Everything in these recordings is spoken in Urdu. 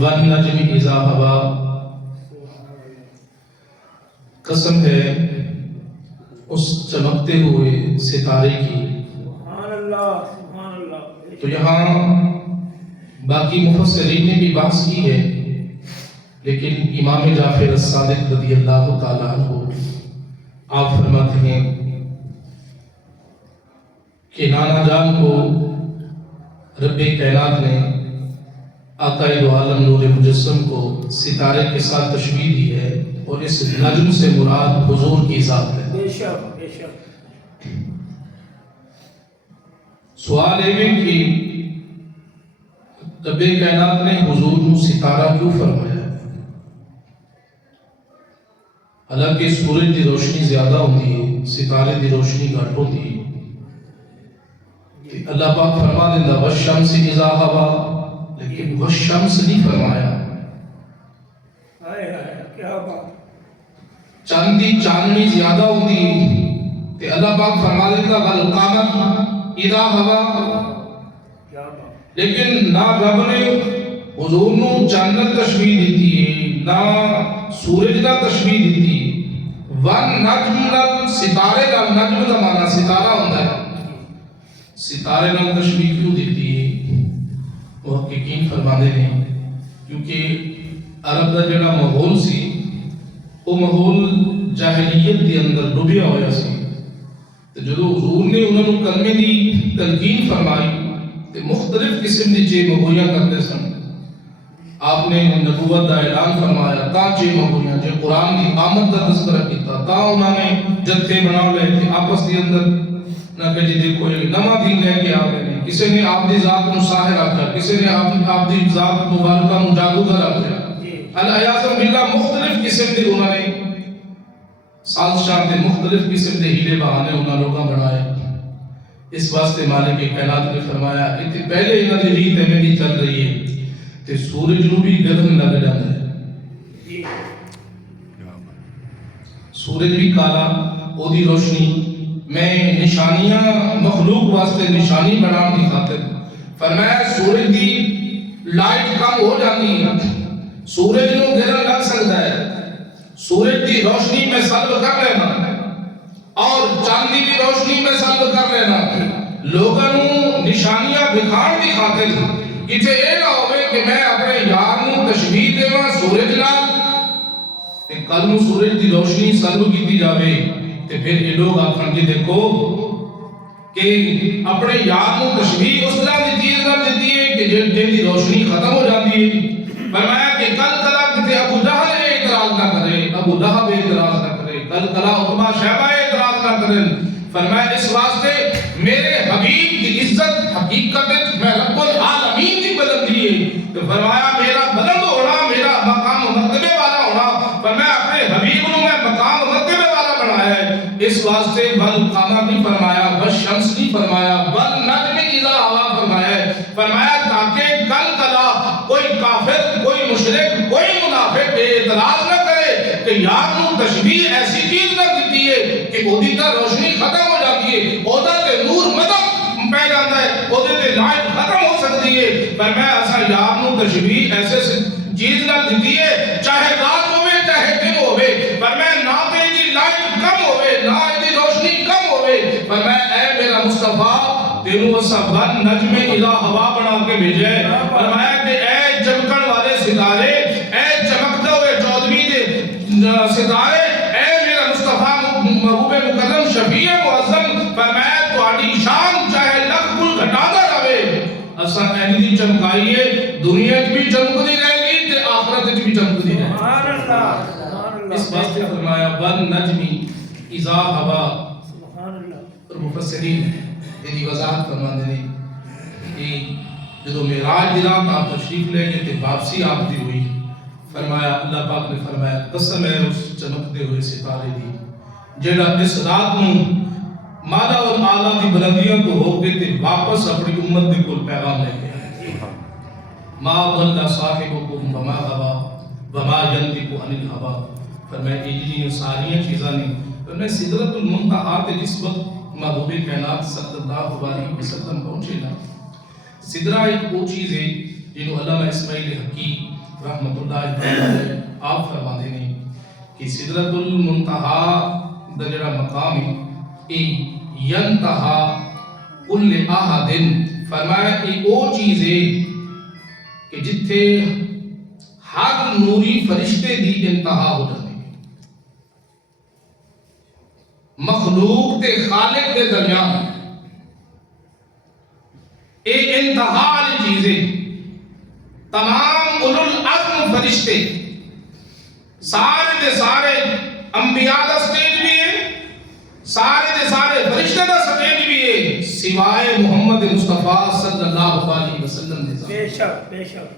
والنجم اذا ہوا، قسم ہے اس چمکتے ہوئے ستارے کی۔ سبحان اللہ، سبحان اللہ۔ تو یہاں باقی مفسرین نے بھی بحث کی ہے، لیکن امام جعفر الصادق رضی اللہ تعالیٰ عنہ آپ فرماتے ہیں کہ نانا جان کو رب کائنات نے آقا دو عالم نور مجسم کو ستارے کے ساتھ تشبیہ دی ہے، اور اس نجم سے مراد حضور کی ذات ہے۔ بے شک، بے شک۔ سوال ہے کہ رب کائنات نے حضور کو ستارہ کیوں فرمایا ہے؟ حالانکہ سورج کی روشنی زیادہ ہوتی ہے، ستارے کی روشنی گھٹ ہوتی ہے۔ اللہ پاک فرما دیتا والشمس اذا ہوا، لیکن والشمس نہیں فرمایا۔ ہائے ہائے، کیا بات۔ چاندی چاندنی زیادہ ہوتی ہے تو اللہ پاک فرما دیتا والقمر اذا ہوا، کیا بات۔ لیکن نہ رب نے حضور نو چاند تشبیہ دیتی ہے، نہ سورج کا تشبیہ دیتی ہے۔ والنجم کا ستارے کا، نجم کا معنی ستارہ ہوتا ہے، ستارے کا تشبیہ کیوں دیتی ہے؟ محققین فرماتے ہیں کیونکہ عرب کا جڑا ماحول سی، وہ ماحول جاہلیت کے اندر ڈوبیا ہوا سی، تو جدو حضور نے انہوں نے کلمے دی تلقین فرمائی تو مختلف قسم کی چیز مہیا کرتے سن۔ آپ نے نبوت کا اعلان فرمایا تا چیز مہیا، جو قرآن کی آمد کا تذکرہ کیتا، تا انہوں نے جتھے بنا لے کہ آپس کے اندر نہ کہ جی دیکھو یہ نواں دین لے کے آ گئے ہیں، کسی نے آپ دی ذات کو ساحر آکھا، کسی نے آپ دی ذات مبارکہ کو جادوگر آکھا۔ العیاذ باللہ مختلف قسم کے انہوں نے سازشاں کے مختلف قسم کے ہیلے بہانے انہوں لوگاں بنائے۔ اس واسطے مالک کائنات نے فرمایا اتنے پہلے انہوں نے ریت ایویں دی چل رہی ہے تے سورج نو بھی گرم لگ جاتا ہے، سورج بھی کالا، او دی روشنی میں نشانیاں مخلوق واسطے نشانی بنانے کی خاطر فرمایا سورج دی لائٹ کم ہو جاتی ہے، سورج نو گرم لگ سکتا ہے، سورج دی روشنی میں سلب کر لینا اور چاندی دی روشنی میں سلب کر لینا، لوگوں نو نشانیاں دکھان کی خاطر کتے اے نہ ہوئے کہ میں اپنے یار نو تشبیہ دیواں سورج نال تے کل نو سورج دی روشنی سلب کیتی جاوے تے پھر یہ لوگ آکھن جی دیکھو کہ اپنے یار نو تشبیہ اس طرح دی چیز نہ دیتی ہے کہ جن دی روشنی ختم ہو جاتی ہے۔ فرمایا کہ کل کلا کتے ابو جہل اعتراض نہ کرے، ابو لہب اعتراض نہ کرے، کل کلا عتبہ شیبہ اعتراض نہ کریں۔ فرمایا اس واسطے میرے حبیب کی عزت حقیقت میں رب العالمین کی بلندی ہے، تو فرمایا میرا بلند ہونا، میرا مقام و مرتبے والا ہونا، فرمایا اپنے حبیب نو میں مقام و مرتبے والا بنایا ہے۔ اس واسطے والقمر نہیں فرمایا، والشمس نہیں فرمایا، والنجم اذا ہوا فرمایا ہے۔ فرمایا تاکہ کل کلا کوئی کافر، کوئی مشرک، کوئی منافق اعتراض نہ کرے کہ یار نو تشبیہ ایسی چیز نہ دیتی ہے کہ وہ دی تا روشنی ختم ہو جاتی ہے، وہ دا تے نور مدم پہ جاتا ہے، وہ تے لائٹ ختم ہو سکتی ہے۔ فرمایا ایسا یار نو تشبیہ ایسے چیز نہ دیتی ہے، چاہے رات ہوئے چاہے دن ہوئے، فرمایا نہ تے دی لائٹ کم ہوئے نہ دی روشنی کم ہوئے۔ فرمایا اے میرا مصطفیٰ تینوں اسا والنجم اذا ہوا بنا کے بھیجے۔ فرمایا کہ اے چمکن والے ستارے، اے چمکتے ہوئے چودھویں دے ستارے، اے میرا مصطفیٰ محبوب مکرم شفیع معظم، فرمایا تہاڈی شان چاہے لکھ گل گھٹاتا رہے، اساں اینی چمکائیے دنیا وچ بھی چمکدی رہے گی تے آخرت وچ بھی چمکدی رہے گی۔ سبحان اللہ، سبحان اللہ۔ اس واسطے فرمایا والنجم اذا ہوا۔ سبحان اللہ۔ اور مفسرین یہ وضاحت فرماتے ہیں کہ جدو معراج دی رات آپ تشریف لے گئے تے واپسی آپ دی ہوئی، فرمایا اللہ پاک نے فرمایا قسم ہے اس چمکتے ہوئے ستارے دی جڑا اس رات نو مالا اور اعلیٰ دی بلندیوں کو ہو کے تے واپس اپنی امت دے کول پیغام لے کے آئے۔ ما ضل صاحبکم وما غوا وما ینطق عن الہوا۔ فرمایا یہ ساری چیزاں نے، فرمایا سدرۃ المنتہا تے جس وقت محبوب کائنات صلی اللہ علیہ وسلم پہنچے نا، سدرہ ایک وہ چیز ہے جنہوں علامہ اسماعیل حقی رحمت اللہ علیہ آپ فرماتے ہیں کہ سدرۃ المنتہا دا جڑا مقام ہے اے ینتہا کل احد، فرمایا کہ وہ چیز ہے کہ جتھے ہر نوری فرشتے دی انتہا ہو جاتی ہے، مخلوق تے خالق دے درمیان اے انتہا والی چیزیں تمام اولو العزم فرشتے سارے دے سارے انبیاء دا سٹیج بھی ہے، سارے دے سارے فرشتے دا سٹیج بھی ہے، سوائے محمد مصطفیٰ صلی اللہ علیہ وسلم دے ساتھ بے شک بے شک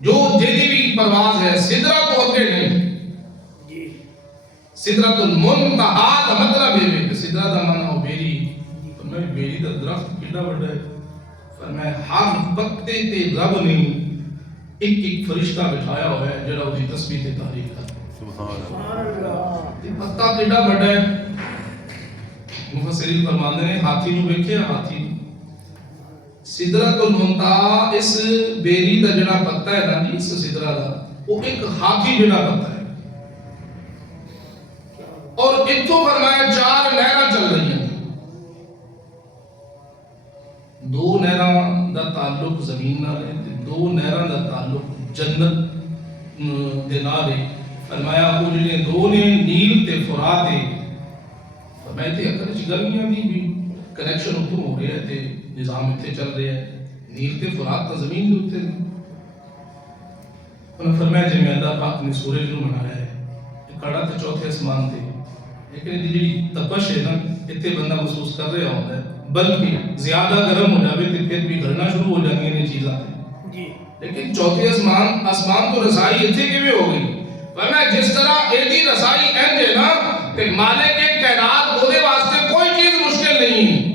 جو جیدی بھی پرواز ہے سدرہ کو اگے نہیں، جی سدرۃ المنتہا دا مطلب ہے کہ سدرہ دا معنی ہو بیری، فرمایا بیری دا درخت کتنا بڑا ہے، فرمایا ہر پتے تے رب نے ایک ایک فرشتہ بٹھایا ہوا ہے جڑا اس کی تسبیح تے تحریک کرتا ہے، سبحان اللہ تے پتا کتنا بڑا ہے، مفسرین فرماتے ہیں ہاتھی نو ویکھیا، ہاتھی سدرۃ المنتہا اس بیری دا جڑا پتا ہے نا جی اس سدرہ دا وہ ایک ہاتھی جڑا پتا ہے، اور اتوں فرمایا 4 نہراں چل رہی ہیں، 2 نہراں دا تعلق زمین نال ہے تے 2 نہراں دا تعلق جنت دے نال ہے، فرمایا وہ جڑے 2 نے نیل تے فرات ہے، فرمایا تے اگر اس گرمیاں دی بھی کنیکشن اتوں ہو رہا ہے تے نظام اتنے چل رہا ہے، نیل تے فرات تا زمین دے اوتے، انہوں فرمایا جی میں اللہ پاک نے سورج نو بنایا ہے کڑا تے چوتھے آسمان تے، لیکن یہ جڑی تپش ہے نا اتنے بندہ محسوس کر رہا ہوتا ہے، بلکہ زیادہ گرم ہو جاوے تے پھر بھی گھڑنا شروع ہو جاتی ہیں یہ چیزاں جی، لیکن چوتھے آسمان تو رسائی اتنے کیویں ہو گئی، فرمایا جس طرح ایدی رسائی انج ہے نا تے مالک کائنات دے واسطے کوئی چیز مشکل نہیں،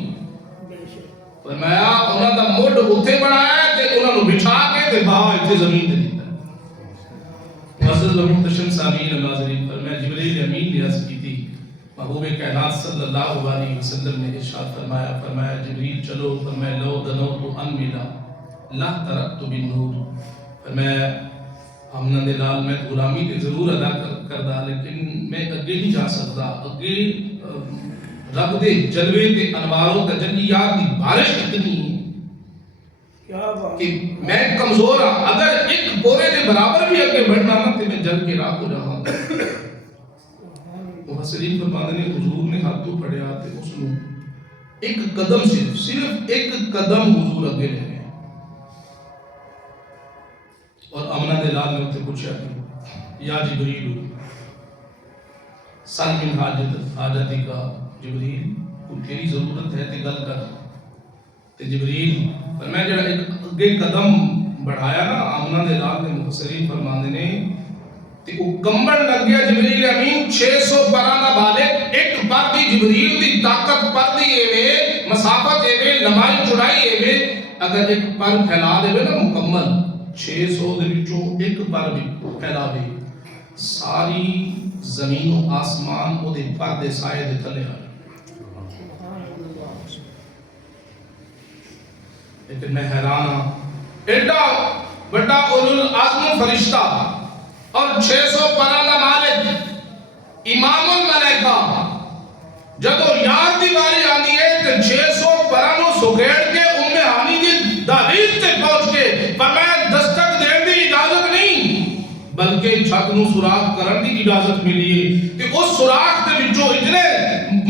بے شک فرمایا انہاں دا مڈ اتنے بنایا ہے تے انہاں نو بٹھا کے تے باہ اتنے زمین تے دیتا ہے۔ معزز و محتشم سامعین ناظرین، فرمایا جبریل امین نے عرض کی تھی محبوب کائنات صلی اللہ علیہ وسلم نے ارشاد فرمایا، فرمایا جبریل چلو، فرمایا لو دنوت انملا لا ترکت بالنور، فرمایا ہمنا دے لال میں غلامی تے ضرور ادا کردا لیکن میں اگے نہیں جا سکتا، اگے رب دے جلوے تے انواروں تجلیات دی بارش اتنی ہے کیا بات کہ میں کمزور ہاں، اگر ایک بورے دے برابر بھی اگے بڑھنا نا تے میں جل کے راکھ ہو جاواں۔ محسرین فرماتے ہیں حضور نے ہاتھوں پھڑیا تے اس نو ایک قدم صرف ایک قدم حضور اگے لے گئے، اور امنہ دے لال نے اتنے پوچھا کہ یا جبریل سل من حاجتی کا، جبریل کوئی تیری ضرورت ہے تے گل کر، تے جبریل فرمایا جڑا ایک اگے قدم بڑھایا نا آمنہ دے لال نے، مفسرین فرماندے نے تے او کمبن لگ گیا جبریل امین 600 پراں دا بالغ، ایک پر دی جبریل دی طاقت پر دی ایویں مسافت ایویں لمبائی چوڑائی ایویں اگر ایک پر پھیلا دے نا مکمل 600 دے وچوں ایک پر بھی پھیلا دے ساری زمین و آسمان او دے پر دے سائے دے تھلے آ، لیکن میں حیران ہاں ایڈا بڑا اولو العزم فرشتہ اور 600 پراں دا مالک امام الملائکہ جدو یاد دی باری آنی ہے کہ 600 پراں نو سکیڑ کے ام ہانی دی دہلیز تے پہنچ کے فرمایا دستک دین دی اجازت نہیں بلکہ چھت نو سوراخ کرن دی اجازت ملی ہے کہ اس سوراخ دے وچوں اتنے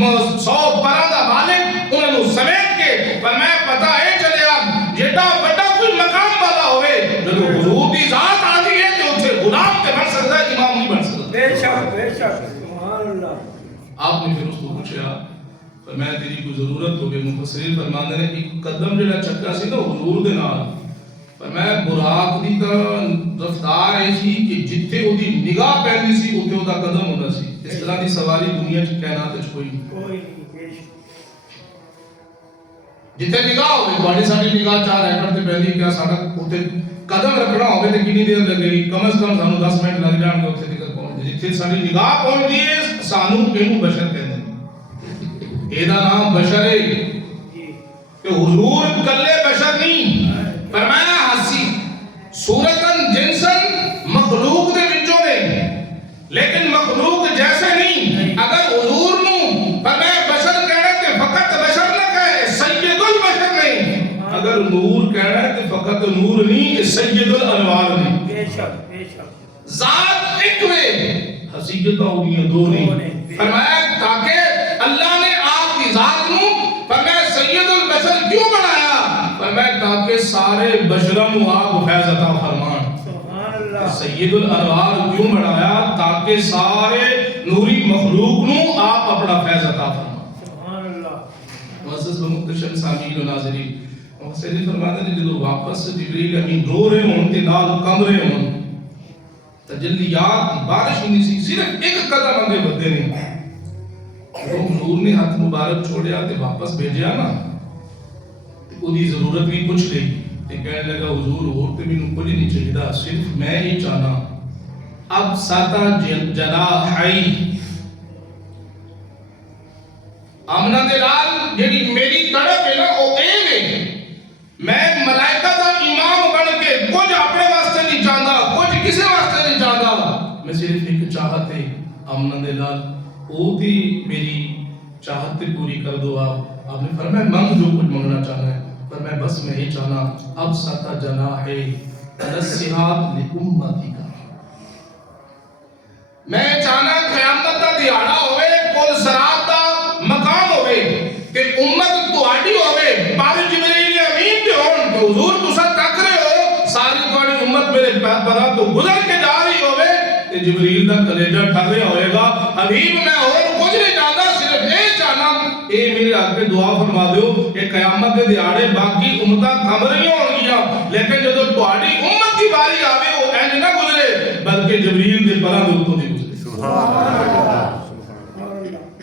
100 پراں دا مالک انہاں نو سمیٹ کے فرمایا پتہ ہے چلیا جیڑا بڑا کوئی مقام والا ہوئے جدو حضور دی ذات آتی ہے کہ اسے غلام تے بن سکتا ہے امام نہیں بن سکتا۔ بے شک سبحان اللہ۔ آپ نے پھر اس کو پوچھا فرمایا تیری کوئی ضرورت ہو گئی، مفسرین فرماندے نے ایک قدم جڑا چکا سی نا حضور دے نال، فرمایا براق دی تا رفتار ایسی کہ جتھے او دی نگاہ پیندی سی اوتھے او دا قدم ہوندا سی، اس طرح دی سواری دنیا چ کائنات وچ کوئی نہیں، کوئی نہیں، بے شک جتھے نگاہ ہوے تواڈی ساڈی نگاہ 4 ایکڑ تے پیندی کیا ساڈا اوتھے قدم رکھنا ہوے تے کتنی دیر لگے گی، کم از کم سانو 10 منٹ لگ جان گے اوتھے تک پہنچ، جتھے ساڈی نگاہ پہنچ ہے سانو اینو بشر کہندے نے، اے دا نام بشر ہے کہ حضور کلے بشر نہیں، فرمایا سورتن جنسن مخلوق دے وچوں نے لیکن مخلوق جیسے نہیں. اگر حضور نو فرمایا بشر کہنا تے فقط بشر نہ کہے سید البشر نہیں. اگر نور کہنا ہے تے فقط نور نہیں سید الانوار نہیں. بے شک بے شک. ذات ایک میں حسیتاں ہوگی دو نہیں. فرمایا تاکہ اللہ نے آپ کی ذات نو فرمایا سید البشر کیوں بنایا؟ فرمایا تاکہ سارے بشروں کو آپ فیض عطا فرمان. سبحان اللہ. سید الانوار کیوں بنایا؟ تاکہ سارے نوری مخلوق نو آپ اپنا فیض عطا فرمان. سبحان اللہ. معزز و محترم سامعین و ناظرین محسن فرماتے ہیں جب واپس جبریل امین رو رہے ہوں تے نال کم رہے ہوں تجلیات بارش ہی نہیں سی صرف ایک قدم آگے بڑھتے نہیں. تو حضور نے ہاتھ مبارک چھوڑیا تے واپس بھیجیا نا اودی ضرورت بھی پوچھ لئی تے کہنے لگا حضور اور تے مینوں کچھ نہیں چاہیدا صرف میں ہی چاہنا اب ساتا جناحی آمنہ دے لال جیڑی میری تڑپ ہے نا وہ اے ہے میں ملائکہ دا امام بن کے کچھ اپنے واسطے نہیں چاہتا کچھ کسی واسطے نہیں چاہتا میں صرف ایک چاہت ہے آمنہ دے لال وہ تھی میری چاہت پوری کر دو. آپ نے فرمایا مانگ جو کچھ مانگنا چاہنا ہے فرمایا بس میں ہی چاہنا اب ساتا جناح الصراط لامتی کا میں چاہنا قیامت دا دیہاڑا ہوئے کل صراط دا مقام ہوئے کہ امت تہاڈی ہوئے پر جبریل امین تے ہون تے حضور تساں تک رہے ہو ساری تہاڈی امت میرے پرا تو گزر کے جا رہی ہوئے تے جبریل دا کلیجہ ٹھر رہا ہوئے گا حبیب میں اور کچھ نہیں چاہتا صرف اے چاہنا اے میرے آگے دعا فرما دیو کہ قیامت دے دیہاڑے باقی امتاں کم رہی ہون گیا لیکن جدوں تہاڈی امت دی باری آوے وہ اینج نہ گزرے بلکہ جبریل دے پراں دے اوتوں دی گزرے. سبحان اللہ.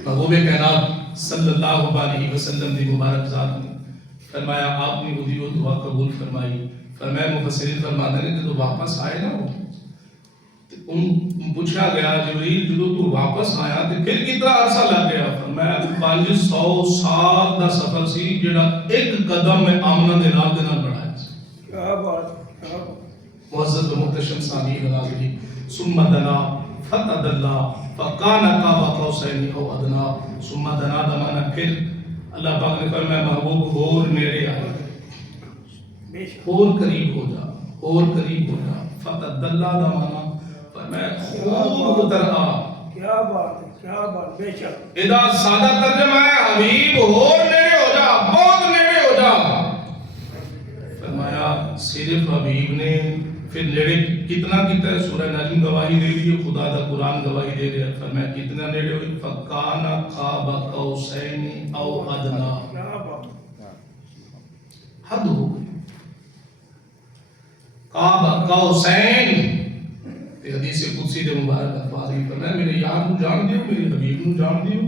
محبوب کائنات صلی اللہ علیہ وسلم دی مبارک ذات نے فرمایا آپ نے وہ دعا قبول فرمائی. فرمایا مفسرین فرماتے ہیں جب واپس آئے نا وہ ان پوچھا گیا جبریل جدو تو واپس آیا تے پھر کتنا عرصہ لگ گیا؟ فرمایا 500 سال دا سفر سی جڑا ایک قدم میں آمنہ دے نال بڑھایا. کیا بات کیا بات. معزز و محترم سامعین ناظرین ثم دنا فتدلا فکان قاب قوسین او ادنا. ثم دنا دا معنی پھر اللہ پاک نے فرمایا محبوب اور نیڑے آئے اور قریب ہو جا اور قریب ہو جا. فتدلا دا معنی فرمایا خوب تر آ. کیا بات ہے کیا بات. بے شک. ادا سادہ ترجمہ ہے حبیب اور نیڑے ہو جا بہت نیڑے ہو جا. فرمایا صرف حبیب نے پھر نیڑے کتنا کیتا ہے؟ سورہ نجم گواہی دے رہی ہے خدا دا قرآن گواہی دے رہا ہے. فرمایا کتنا نیڑے ہوئی؟ فکان قاب قوسین او ادنا. حد ہو گئی. قاب قوسین تے حدیث قدسی دے مبارک الفاظ ہی فرمایا میرے یار نو جان دیو میرے حبیب نو جان دیو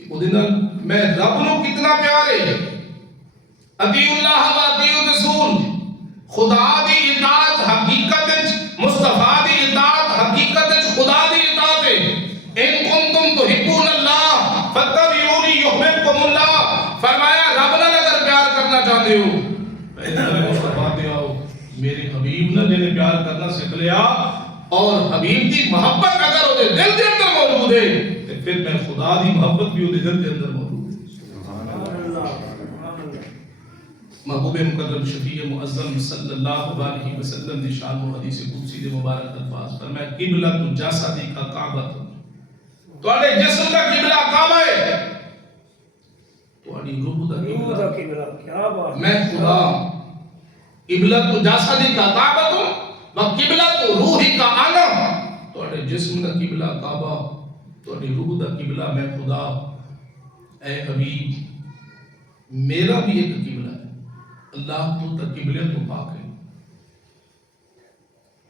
کہ او دے نال میں رب نو کتنا پیار ہے. اطیعوا اللہ و اطیعوا الرسول. خدا دی اطاعت حقیقت مصطفیٰ دی اطاعت حقیقت خدا دی اطاعت ہے. ان کنتم تحبون اللہ فاتبعونی یحببکم اللہ. فرمایا رب نال اگر پیار کرنا چاہتے ہو پہلے مصطفیٰ دے آؤ میرے حبیب نال جنے پیار کرنا سیکھ لیا اور حبیب دی محبت اگر وہ دل دے اندر موجود ہے تو پھر میں خدا دی محبت بھی وہ دل دے اندر موجود ہے. محبوب مکرم شفیع معظم صلی اللہ علیہ وسلم دی شان و حدیث قدسی دے مبارک الفاظ فرمایا قبلۃ جسدی کا کعبہ. تواڈے جسم دا قبلہ کعبہ ہے تواڈی روح دا قبلہ. کیا بات. میں خدا قبلۃ جسدی کا کعبہ و قبلۃ روحی کا انا. تواڈے جسم دا قبلہ کعبہ تواڈی روح دا قبلہ میں خدا. اے حبیب میرا بھی ایک قبلہ ہے اللہ تو قبلے تو پاک ہے.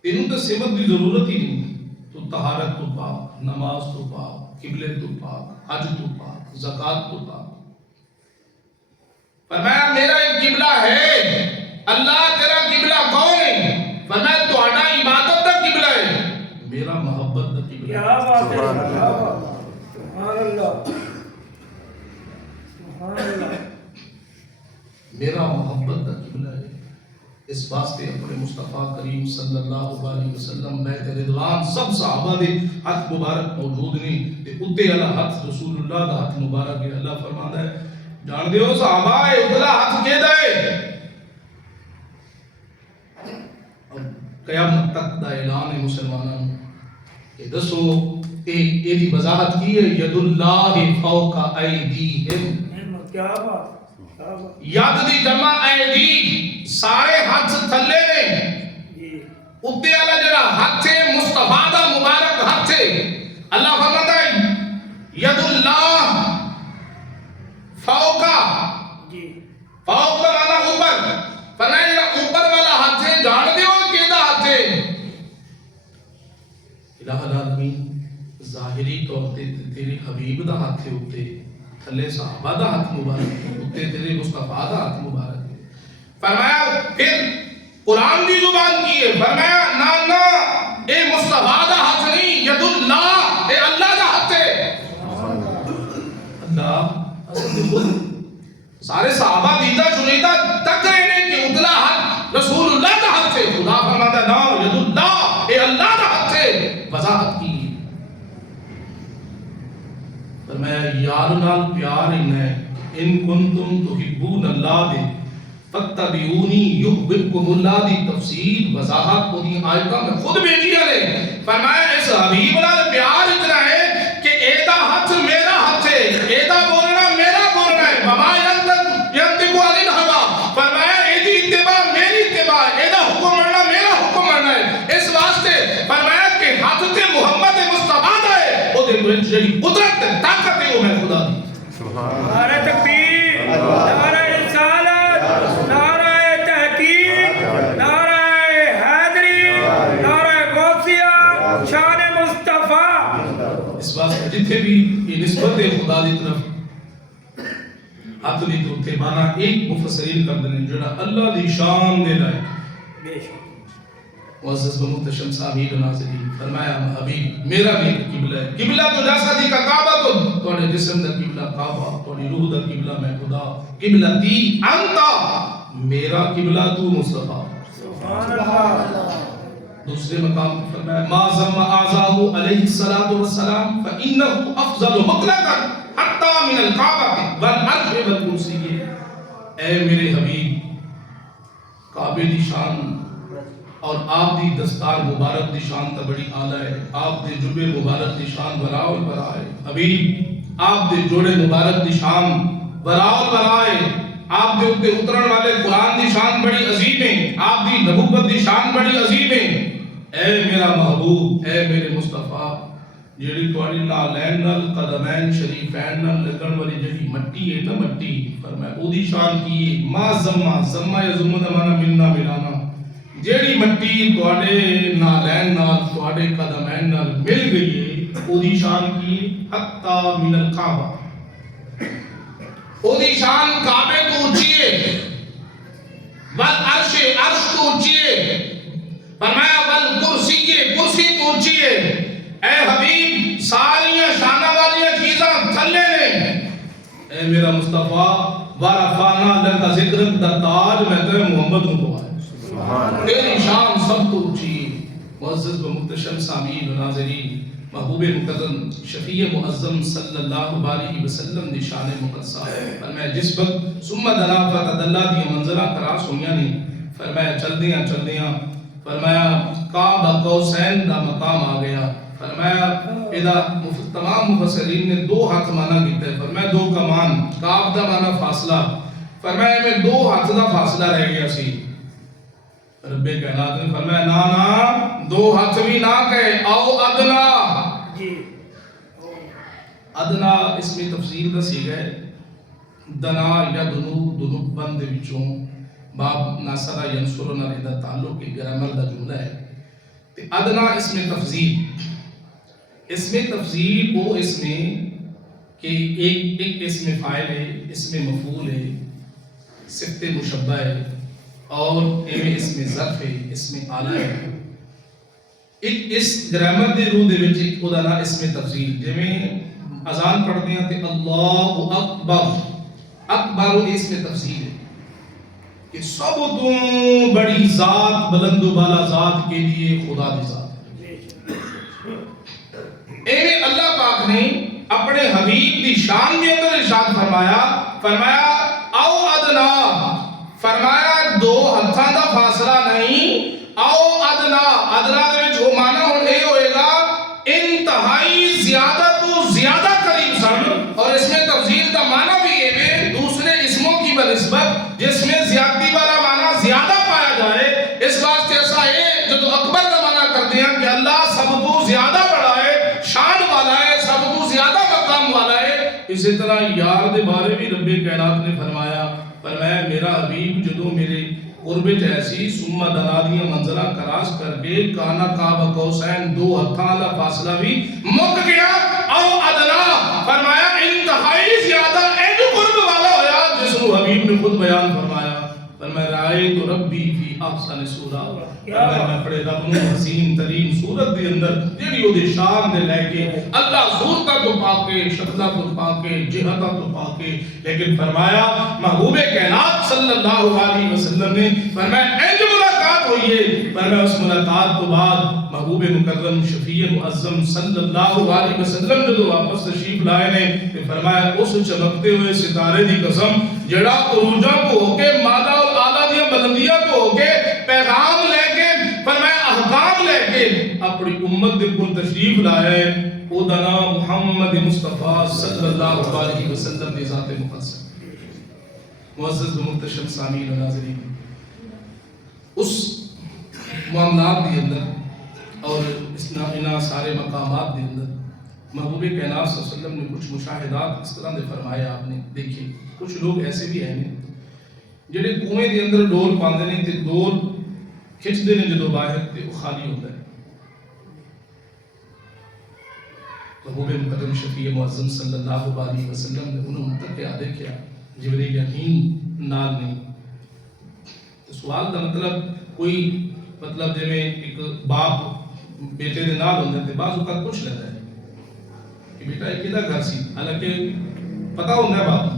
تینوں تو سمت کی ضرورت ہی نہیں. تو طہارت تو پاک نماز تو پاک قبلے تو پاک حج تو پاک زکات تو پاک. فرمایا میرا ایک قبلہ ہے. اللہ تیرا قبلہ کون ہے؟ فرمایا تہاڈا عبادت دا قبلہ ہے میرا محبت دا قبلہ. کیا بات ہے کیا بات. سبحان اللہ سبحان اللہ. میرا محبت دا قبلہ ہے. اس واسطے اپنے مصطفیٰ کریم صلی اللہ علیہ وسلم بیت رضوان سب صحابہ دے ہاتھ مبارک موجود نہیں تے اتے والا ہاتھ رسول اللہ دا ہاتھ مبارک ہے. اللہ فرماتا ہے جان دیو صحابہ اتلا ہاتھ کیدا ہے قیامت تک دا اعلان ہے مسلمانوں کہ دسو اے دی وضاحت کی ہے ید اللہ فوق ایدیہم. کیا بات کیا بات ید دی جمع ایدی سارے ہاتھ تھلے نے جی اتے والا جڑا ہاتھ ہے مصطفیٰ دا مبارک ہاتھ ہے. اللہ فرماتا ہے ید اللہ فوق جی فوق کا معنی اوپر فرمایا جڑا اوپر والا ہاتھ ہے جان دیو کیدا ہاتھ ہے الہ العالمین ظاہری طور تے تیرے حبیب دا ہاتھ ہے اتے تھلے صحابہ دا ہاتھ مبارک ہے اتے تیرے مصطفیٰ دا ہاتھ مبارک ہے. فرمایا پھر قرآن دی زبان کی ہے فرمایا نا نا اے مصطفیٰ دا ہاتھ نہیں ید اللہ اے اللہ دا ہاتھ ہے. اللہ اصل خود سارے صحابہ دیدہ شنیدہ تک رہے ہیں کہ اتلا ہاتھ رسول اللہ دا ہاتھ ہے. خدا فرماتا ہے نا ید اللہ اے اللہ دا ہاتھ ہے. وضاحت کی فرمایا یار نال پیار ہی ہے ان کنتم تحبون اللہ دے فاتبعونی یحببکم اللہ دی تفسیر وضاحت کو دی آیتاں میں خود بھیجی ہے. فرمایا اس حبیب نال پیار اتنا ہے کہ ایدا ہاتھ میرا ہاتھ ہے ایدا بولنا میرا بولنا ہے وما ینطق عن الہوی. فرمایا ایدی اتباع میری اتباع ایدا حکم مرنا میرا حکم مرنا ہے. اس واسطے فرمایا کہ ہاتھ تے محمد مصطفیٰ دا ہے او دے جڑی قدرت طاقت ہے وہ میں خدا دی. نعرہ تکبیر نعرہ رسالت نعرہ تحقیق نعرہ حیدری نعرہ غوثیہ شان مصطفیٰ. اس واسطے جتنے بھی یہ نسبت خدا دی طرف ہاتھ دی تو تے مانا ایک مفسرین کر دنے جڑا اللہ دی شان دے لائے. بے شک معزز و محتشم سامعین ناظرین فرمایا حبیب میرا بھی قبلہ ہے. قبلہ تو جسدی کا کعبہ تو تواڈے جسم دا قبلہ کعبہ تواڈی روح دا قبلہ میں خدا قبلتی انت میرا قبلہ تو مصطفیٰ. سبحان اللہ. دوسرے مقام پر فرمایا ما ذم اعزاہ علیہ الصلوۃ والسلام فانه افضل مطلقا حتى من الكعبہ والعرش والکرسی. اے میرے حبیب کعبے دی شان اور آپ دی دستار مبارک دی شان تا بڑی اعلیٰ ہے. آپ دے جبے مبارک دی شان براء البراء ہے. حبیب آپ دے جوڑے مبارک دی شان براء البراء ہے. آپ دے اوپر اترن والے قرآن دی شان بڑی عظیم ہے. آپ دی نبوت دی شان بڑی عظیم ہے. اے میرا محبوب اے میرے مصطفیٰ جیڑی تواڈی نالین نال قدمین شریفین نال لگن والی جڑی مٹی ہے نا مٹی فرمایا او دی شان کی ہے. ما زما زما یزم دا معنی ملنا ملانا جیڑی مٹی تواڈے نالین نال تواڈے قدمین نال مل گئی ہے او دی شان کی حتی من الکعبہ. او دی شان کعبے تو اونچی ہے والعرش عرش تو اونچی ہے. فرمایا والکرسی کرسی تو اونچی ہے. اے حبیب ساری شانہ والی چیزاں تھلے نے. اے میرا مصطفیٰ ورفعنا لک ذکرک دا تاج میں تے محمد کو ہے تیری شان سب تو اونچی ہے. معزز و محتشم سامعین و ناظرین محبوب مکرم شفیع معظم صلی اللہ علیہ وسلم دی شان مقدسہ فرمایا جس وقت ثم دنا فتدلا دی منظرہ کراس ہویاں نہیں فرمایا چل دیاں فرمایا قاب قوسین دا مقام آ گیا. فرمایا ادا تمام مفسرین نے دو ہاتھ مانا کیتا ہے. فرمایا دو کمان قاب دا مانا فاصلہ فرمایا میں دو ہاتھ دا فاصلہ رہ گیا سی. رب کائنات نے فرمایا نا نا دو ہاتھ بھی نہ کہے او ادنا جی ادنا اس میں تفسیر دا سیگا ہے دنا یا دنو بند وچوں باب ناصرہ ینصرنا دا تعلق کی گرامر دا جملہ ہے. تے ادنا اس میں تفضیل وہ اس میں کہ ایک اس میں فاعل ہے اس میں مفعول ہے صفت مشبہ ہے اور اس میں ظرف ہے اس میں آلہ ہے. ایک اس گرامر دے روح دے وچ ایک او دا نا اس میں تفضیل جویں اذان پڑھتے ہیں تے اللہ اکبر اکبر اس میں تفضیل ہے. کہ سب تو بڑی ذات بلند و بالا ذات کے لیے خدا دی ذات ہے۔ اللہ پاک نے اپنے حبیب دی شان میں اندر ارشاد فرمایا او ادنا، فرمایا دو ہتھاں دا فاصلہ نہیں، او ادنا دے وچ او معنی ہن اے ہوئے گا انتہائی زیادہ تو زیادہ قریب سن، اور اس میں تفضیل کا معنی بھی یہ ہے دوسرے اسموں کی بنسبت جس میں زیادتی والا معنی زیادہ پایا جائے، اس واسطے ایسا ہے جو اکبر کا معنی کرتے ہیں کہ اللہ سب کو زیادہ بڑا ہے، شان والا ہے، سب کو زیادہ مقام والا ہے۔ اسی طرح یار دے بارے بھی رب کائنات نے فرمایا میرا حبیب جدو میرے قرب ایسی ثم دنادیاں منزلہ کراس کر کے کانا قاب قوسین دو ہتھاں والا فاصلہ بھی مک گیا، او ادنا فرمایا انتہائی زیادہ اینو قرب والا ہویا جس کو حبیب نے خود بیان فرمایا رائے تو ربی فی احسن صورت، میں اپنے رب نو حسین ترین صورت دے اندر جیڑی او دے شان دے لے کے اللہ صورتہ تو پاکے شکلہ تو پاکے جہتہ تو پاکے، لیکن فرمایا محبوب کائنات صلی اللہ علیہ وسلم نے فرمایا انج ملاقات ہوئی ہے، فرمایا اس ملاقات تو بعد محبوب مکرم شفیع معظم صلی اللہ علیہ وسلم جو واپس تشریف لائے نے فرمایا اس چمکتے ہوئے ستارے دی قسم جڑا عروجاں کو ہو کے مالا اور اعلیٰ دیا بلندیاں کو ہو کے پیغام لے کے فرمایا احکام لے کے اپنی امت دے کل تشریف لائے، او دا نام محمد مصطفیٰ صلی اللہ علیہ وسلم دی ذات مقدس۔ معزز و محتشم سامعین و ناظرین، اس معاملات دی اندر اور انہاں سارے مقامات دی اندر محبوب کائنات صلی اللہ علیہ وسلم نے کچھ مشاہدات اس طرح دے فرمایا، آپ نے دیکھیں کچھ لوگ ایسے بھی ہیں جڑے کنویں دے اندر ڈول پاندے نے تے ڈول کھچ دے نے جدو باہر تے وہ خالی ہوتا ہے۔ محبوب مقدم شفیع معظم صلی اللہ علیہ وسلم نے انہوں تک کیا دیکھیا جبریل امین نال نہیں۔ تو سوال دا مطلب کوئی مطلب جے میں ایک باپ بیٹے دے نال ہوندے تے بعض اوقات پوچھ لیتا ہے کہ بیٹا یہ کدا گھر سی، حالانکہ پتہ ہوندا ہے باپ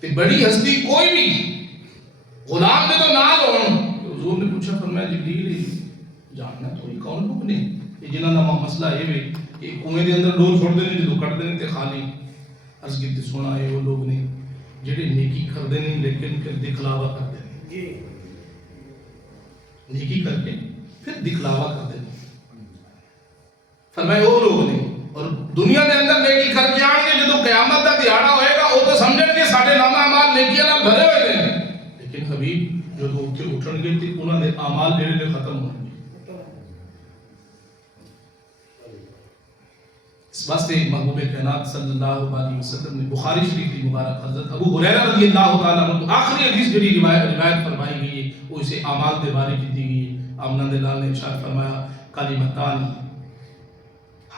تے بڑی ہستی کوئی بھی غلام دے تو نال ہون۔ حضور نے پوچھا فرمایا جبریل جاننا تو یہ کون لوگ نے یہ جنہاں دا مسئلہ ہے کہ کنویں دے اندر ڈول چھوڑ دے نے جدو کٹ دے نے تے خالی عرض کیتی سونا ہے وہ لوگ نے جڑے نیکی کردے نہیں لیکن پھر دکھلاوا کردے ہیں، جی نیکی کر کے پھر دکھلاوا کردے ہیں، فرمایا وہ لوگ نے اور دنیا دے اندر نیکی کر کے آن گے جدو قیامت دا دیہاڑا ہوئے گا وہ تو سمجھیں گے ساڈے نام اعمال نیکیاں نال بھرے ہوئے نے، لیکن حبیب جدو اوتھے اٹھن گے تے انہاں دے اعمال جڑے ختم ہون گے۔ اس واسطے محبوب کائنات صلی اللہ علیہ وسلم نے بخاری شریف کی مبارک حضرت ابو ہریرہ رضی اللہ تعالیٰ عنہ آخری حدیث جڑی روایت فرمائی گئی ہے وہ اسے اعمال دے بارے کی دی گئی ہے۔ آمنہ دلال نے ارشاد فرمایا کلمتان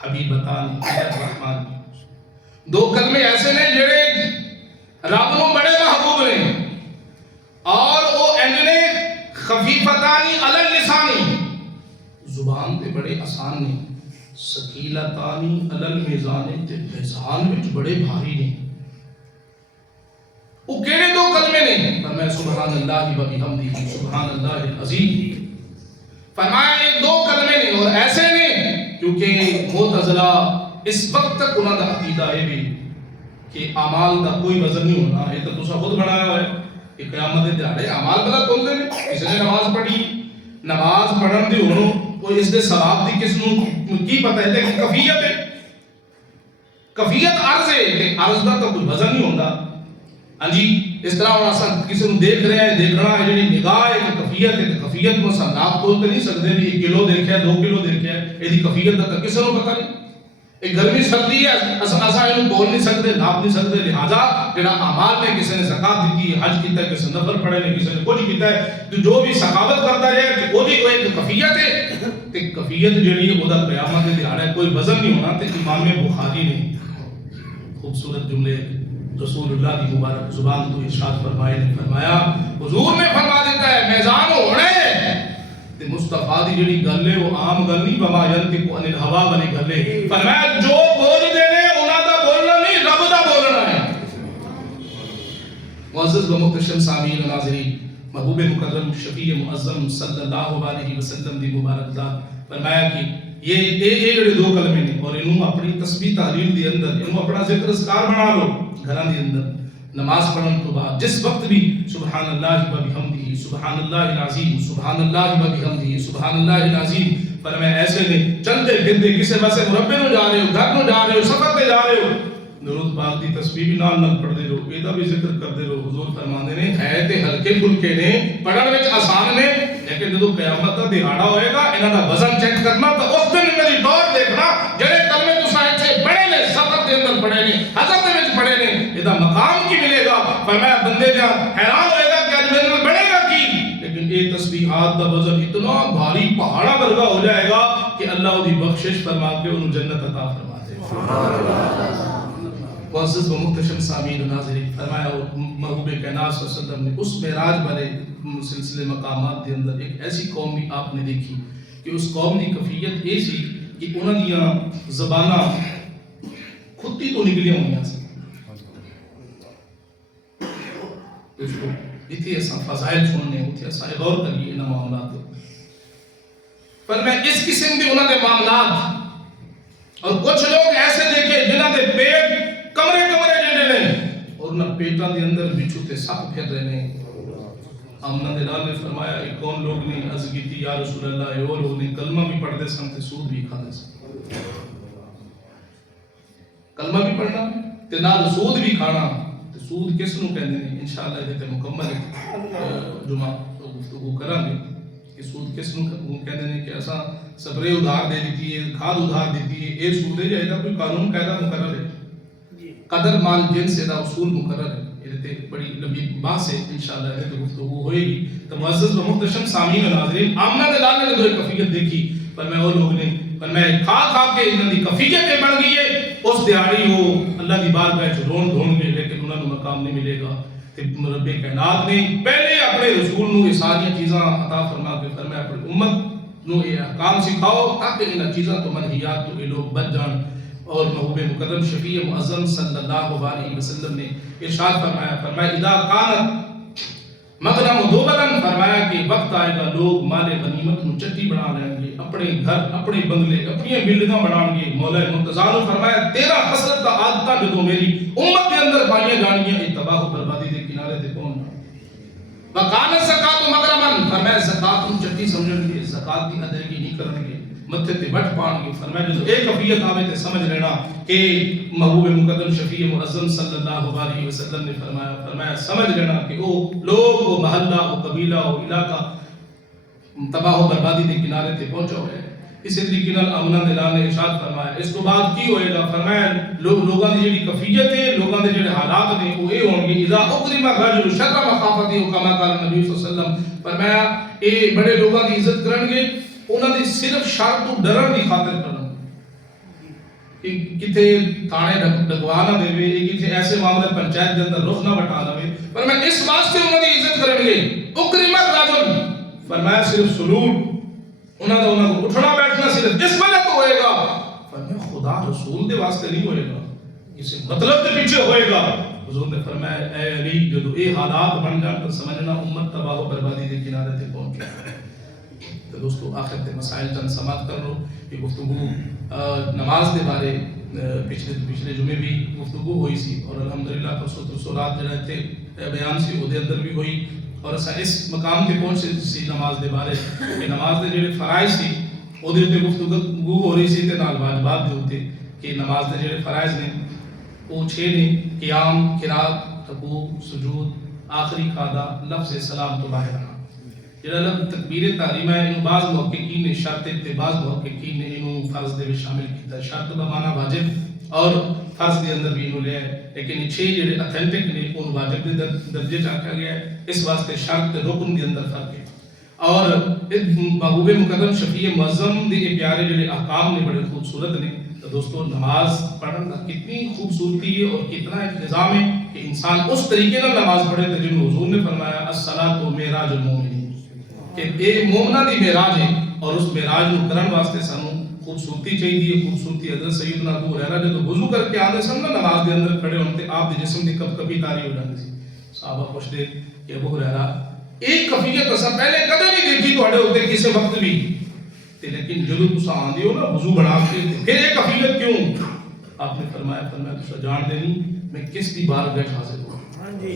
حبیبتان الی الرحمن، دو کلمے ایسے نے جڑے رب نو بڑے محبوب نے اور وہ انج نے خفیفتانی علی اللسانی، زبان تے بڑے آسان نے، ثقیلتانی علی المیزان تے میزان وچ بڑے بھاری نے۔ وہ کیڑے دو کلمے نے؟ فرمایا سبحان اللہ و بحمدہ سبحان اللہ العظیم، فرمایا یہ دو کلمے نے اور ایسے نے کیونکہ معتزلہ اس وقت تک انہاں دا عقیدہ ہے بھی کہ اعمال دا کوئی وزن نہیں ہونا، یہ تو تسا خود بنایا ہوا ہے کہ قیامت دے دیہاڑے اعمال بلا تول دے کسی نے نماز پڑھی، نماز پڑھن دی ہونوں کوئی اس دے ثواب دی کس نو کی پتہ ہے، لیکن کفیت ہے، کفیت عرض ہے کہ عرض دا تو کوئی وزن نہیں ہوندا۔ ہاں جی اس طرح اور اساں کسی نو دیکھ رہے ہیں، دیکھنا ہے جڑی نگاہ ہے کہ کفیت ہے، کفیت کو اساں ناپ تول تے نہیں سکدے بھی 1 کلو دیکھیا 2 کلو دیکھیا ایدی کفیت دا کسے نو پتہ نہیں۔ ایک گرمی سردی ہے اساں اینو تول نہیں سکدے ناپ نہیں سکدے، لہذا جڑا اعمال میں کسی نے زکات دیتی ہے، حج کیتا ہے، کسی نے نفل پڑھے نے، کسی نے کچھ کیتا ہے، تو جو بھی سخاوت کرتا ہے کہ وہ بھی ایک کفیت ہے تے کفیت جڑی ہے وہ قیامت دے دیہاڑے کوئی وزن نہیں ہونا۔ تے امام بخاری نے خوبصورت جملے رسول اللہ کی مبارک زبان تو ارشاد فرمائے نے، فرمایا حضور نے فرما دیتا ہے میزان ہونے تے مصطفیٰ دی جڑی گل ہے وہ عام گل نہیں، وما ینطق عن الہوا والی گل ہے، فرمایا جو بول دے نے انہاں دا بولنا نہیں رب دا بولنا ہے۔ معزز و محتشم سامعین و ناظرین، محبوب مکرم شفیع معظم صلی اللہ علیہ وسلم دی مبارک ذات فرمایا کہ یہ جڑے دو کلمے نے اور انہوں اپنی تسبیح تحلیل دی اندر انہوں اپنا ذکر اذکار بنا لو گھراں دی اندر نماز پڑھن تو بعد جس وقت بھی سبحان اللہ و بحمدہ سبحان اللہ العظیم سبحان اللہ و بحمدہ سبحان اللہ العظیم فرمایا ایسے نہیں چلتے پھرتے کسی پاسے مربے نو جا رہے ہو گھر نو جا رہے ہو سفر پہ جا رہے ہو درود پاک دی تسبیح بھی نال نال پڑھ دے رہو یہ بھی ذکر کر دے رہو حضور فرماندے نے ہے تے ہلکے پھلکے نے پڑھن وچ آسان نے لیکن جدوں قیامت دا دہاڑا ہوئے گا انہاں دا وزن چیک کرنا تو اس دن میری دور دیکھنا جڑے کلمے تساں ایتھے پڑھے نے سفر دے اندر پڑھے نے حضرت دے وچ پڑھے نے ادا مقام کی ملے گا فرمایا بندے جا حیران ہوئے گا کہ اج میرے نال بڑھے گا کی لیکن یہ تسبیحات دا وزن اتنا بھاری پہاڑا ورگا ہو جائے گا کہ اللہ دی بخشش فرما کے انہوں جنت عطا فرما دے سبحان اللہ معزز و محتشم سامعین و ناظرین فرمایا محبوب کائنات صلی اللہ علیہ وسلم نے اس معراج والے سلسلے مقامات کے اندر ایک ایسی قوم بھی آپ نے دیکھی کہ اس قوم کی کیفیت یہ سی کہ انہوں دیاں زباناں خود ہی تو نکلیاں ہوئیاں سی اتھے ایسا فضائل سننے اتھے ایسا غور کریے انہاں معاملات فرمایا اس قسم کے انہوں نے معاملات اور کچھ لوگ ایسے دیکھے جنہاں دے پیٹ کمرے جڑے نے اور نہ پیٹاں دے اندر بچھو تے سپ پھر رہے نے آمنہ دلال نے فرمایا ایک کون لوگ نے عرض کی تھی یا رسول اللہ اے وہ لوگ نے کلمہ بھی پڑھ دے سن تے سود بھی کھا دے سن کلمہ بھی پڑھنا تے نال سود بھی کھانا تے سود کس نو کہندے نے انشاءاللہ یہ تے مکمل جمعہ گفتگو کریں گے کہ سود کس نو کہندے نے کہ ایسا سپرے ادھار دے دیتی ہے کھاد ادھار دیتی ہے اے سود ہے جائے کوئی قانون قاعدہ مقرر ہے قدر مال جنس دا اصول مقرر ہے یہ تے بڑی لمبی بحث ہے انشاءاللہ یہ تو گفتگو ہوئے گی تو معزز و محتشم سامعین و ناظرین آمنہ دلال نے جو کفیت دیکھی پر میں وہ لوگ نے پر میں کھا کے انہوں دی کفیت بڑھ گئی ہے اس دیہاڑی وہ اللہ دی بارگاہ وچ رون دھون گے لیکن انہوں نے مقام نہیں ملے گا تے رب کائنات نے پہلے اپنے رسول نو یہ ساری چیزاں عطا فرما کے فرمایا اپنی امت نو یہ احکام سکھاؤ تاکہ ان چیزاں تو منہیات تو یہ لوگ بچ جان اور محبوب مکرم شفیع معظم صلی اللہ علیہ وسلم نے ارشاد فرمایا اذا کانت مغنم دوبلن فرمایا کہ وقت آئے گا لوگ مال غنیمت نو چٹی بنا لیں گے اپنے گھر اپنے بنگلے اپنی بلڈنگاں بنان گے مولا منتظر فرمایا تیرا حسرت دا عادتاں جدوں میری امت کے اندر پائیاں جانگیاں یہ تباہ و بربادی دے کنارے تے پہنچ وقال الزکات مغرمن فرمایا زکات نو چٹی سمجھن گے زکات دی ادائیگی نہیں کرن گے متھے تے وٹ پان گے فرمایا جو ایک کفیت آوے تے سمجھ لینا کہ محبوب مقدم شفیع معظم صلی اللہ علیہ وسلم نے فرمایا سمجھ لینا کہ وہ لوگ وہ محلہ وہ قبیلہ وہ علاقہ تباہ و بربادی دے کنارے تے پہنچا ہوئے اسی طریقے نال آمنہ دلال نے ارشاد فرمایا اس کو بعد کی ہوئے گا فرمایا لوگاں دی جڑی کفیت ہے لوگاں دے جڑے حالات نے وہ اے ہون گے اذا اکرم الرجل شر مخافته کما قال نبی صلی اللہ علیہ وسلم فرمایا اے بڑے لوگاں دی عزت کرن گے انہاں دی صرف شر تو ڈرن دی خاطر کرن کہ کتے تھانے ڈگوا نہ دے وے کتے ایسے معاملے پنچایت دے اندر رخ نہ بٹا لے فرمایا اس واسطے انہاں دی عزت کرن گے اکرم الرجل فرمایا صرف سلوٹ انہاں کو اٹھنا بیٹھنا صرف اس وجہ تو ہوئے گا فرمایا خدا رسول دے واسطے نہیں ہوئے گا کسی مطلب دے پیچھے ہوئے گا حضور نے فرمایا اے علی جدو اے حالات بن جان تو سمجھنا امت تباہ و بربادی کے کنارے تے پہنچ گئی تو دوستو آخر تے مسائل چند سماعت کر لو یہ گفتگو نماز دے بارے پچھلے جمعے بھی گفتگو ہوئی سی اور الحمدللہ پرسوں رات جڑے تھے بیان سی وہ دے اندر بھی ہوئی اور اس مقام تے پہنچے سی نماز دے بارے کہ نماز دے جڑے فرائض سی او دے تے گفتگو ہو رہی سی تے نال واجبات دے ہوتے کہ نماز دے جڑے فرائض نے وہ 6 نے قیام قرات رکوع سجود آخری قاعدہ لفظ سلام تو باہر آنا جڑا لفظ تکبیر تحریمہ ہے انہوں بعض محققین نے شرط تے بعض محققین نے انہوں فرض دے شامل کیتا شرط کا معنی واجب اور فرض دے اندر بھی انہوں لے ہے لیکن 6 جڑے اتھینٹک نے ان واجب دے درجے چاکھا گیا ہے اس واسطے شرط رکن دے اندر فرق ہے اور محبوب مقدم شفیع معظم دے پیارے جڑے احکام نے بڑے خوبصورت نے تو دوستو نماز پڑھنا کتنی خوبصورتی ہے اور کتنا ایک نظام ہے کہ انسان اس طریقے نہ نماز پڑھے تو جن حضور نے فرمایا الصلاۃ معراج المومنین کہ اے مومنہ دی معراج ہے اور اس معراج کو کرن واسطے سانو خوبصورتی چاہیے خوبصورتی حضرت سیدنا ابو ہریرہ جو وضو کر کے آندے سن نماز دے اندر کھڑے ہوندے آپ دے جسم دی کب کبھی تاری ہو جاندی سی صحابہ پوچھتے کہ ابو ہریرہ ایک کفیت اسا پہلے کدے نہیں دیکھی تواڈے اوتے کسے وقت بھی تے لیکن جدوں تساں آندے ہو نا وضو بنا کے پھر یہ کفیت کیوں؟ آپ نے فرمایا تساں جان دے نہیں میں کس دی بارگاہ حاضر ہوں ہاں جی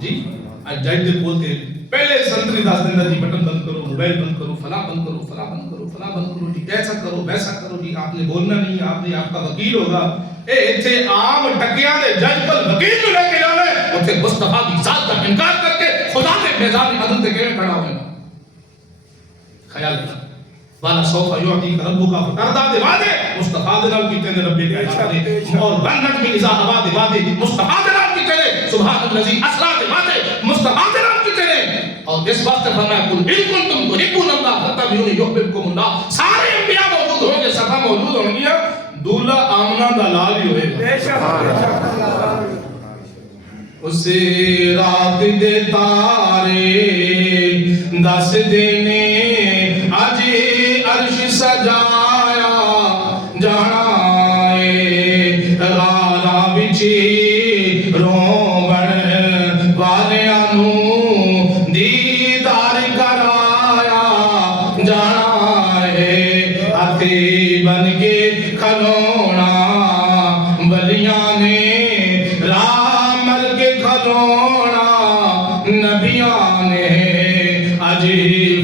جی اج جج دے بولتے پہلے سنتری دس دن جی بٹن بند کرو موبائل بند کرو فلاں بند کرو فلاں بند کرو فلاں بند کرو جی ایسا کرو ویسا کرو جی آپ نے بولنا نہیں آپ نے آپ کا وکیل ہوگا اے ایتھے عام ٹکیاں دے جج کل وکیل جو لے کے جانے اوتھے مصطفیٰ دی ذات کا انکار کر کے خدا کے میدان عدل تے کیویں کھڑا ہوئے خیال رکھنا والا سوف یعطیک ربک فترضی دے وعدے مصطفیٰ دے نال کیتے نے رب کے اور بنت میں اذا ہوا دے وعدے مصطفیٰ دے نال کیتے نے سبحان الذی اسرا دے وعدے مصطفیٰ دے نال کیتے نے اور اس واسطے فرمایا کل ان کنتم تحبون اللہ فاتبعونی یحببکم اللہ سارے انبیاء موجود ہوں گے سبا موجود ہوں گے دولہ آمنہ دا لال ہی ہوئے گا بے شک اسے رات دے تارے دس دینے آج عرش سجایا جانا ہے غارہ بچی رومن والیانو دیدار کرایا جانا ہے ہاتھی بن کے کھلونا ولیاں نے کھلونا نبیان نے عجیب